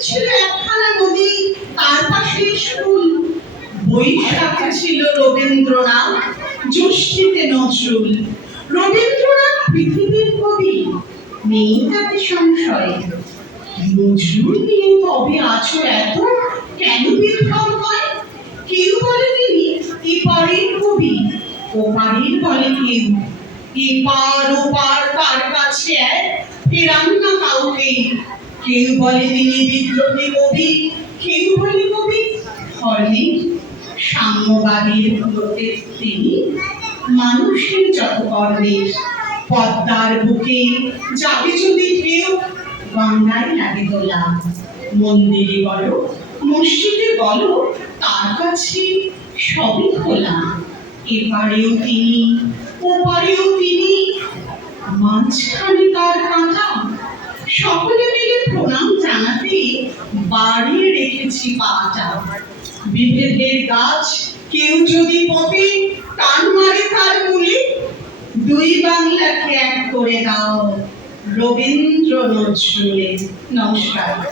ছিল একখানা নদী, তার পাশে স্কুল। বৈশাখে ছিল রবীন্দ্রনাথ, জ্যৈষ্ঠীতে নজরুল। রবীন্দ্রনাথ পৃথিবীর কবি, নেই তাতে সংশয়। নজরুল নিয়ে তবে আছো এত কেন বিভ্রম হয়? কেউ বলে তিনি এপারের কবি, ওপারের বলে কেউ। এপার ওপার তার কাছে এক, ফেরান না কাউকে। কেউ বলে তিনি বিদ্রোহী কবি, কেউ বলে কবি ধর্মের। সাম্যবাদীর প্রতীক তিনি, মানুষের যত কর্মের। পদ্মার বুকে যাবে যদি ঢেউ, গঙ্গায় লাগে দোলা। মন্দিরে বলো, মসজিদে বলো, তার কাছে সবই খোলা। এপারেও তিনি, ওপারেও তিনি, মাঝখানে তার কাঁথা। সকলে মিলে প্রণাম জানাতে বাড়িয়ে রেখেছি পাটা। বিভেদের গাছ কেউ যদি পথে টান মারে তার মূলে, দুই বাংলাকে এক করে দাও রবীন্দ্র নজরুলে। নমস্কার।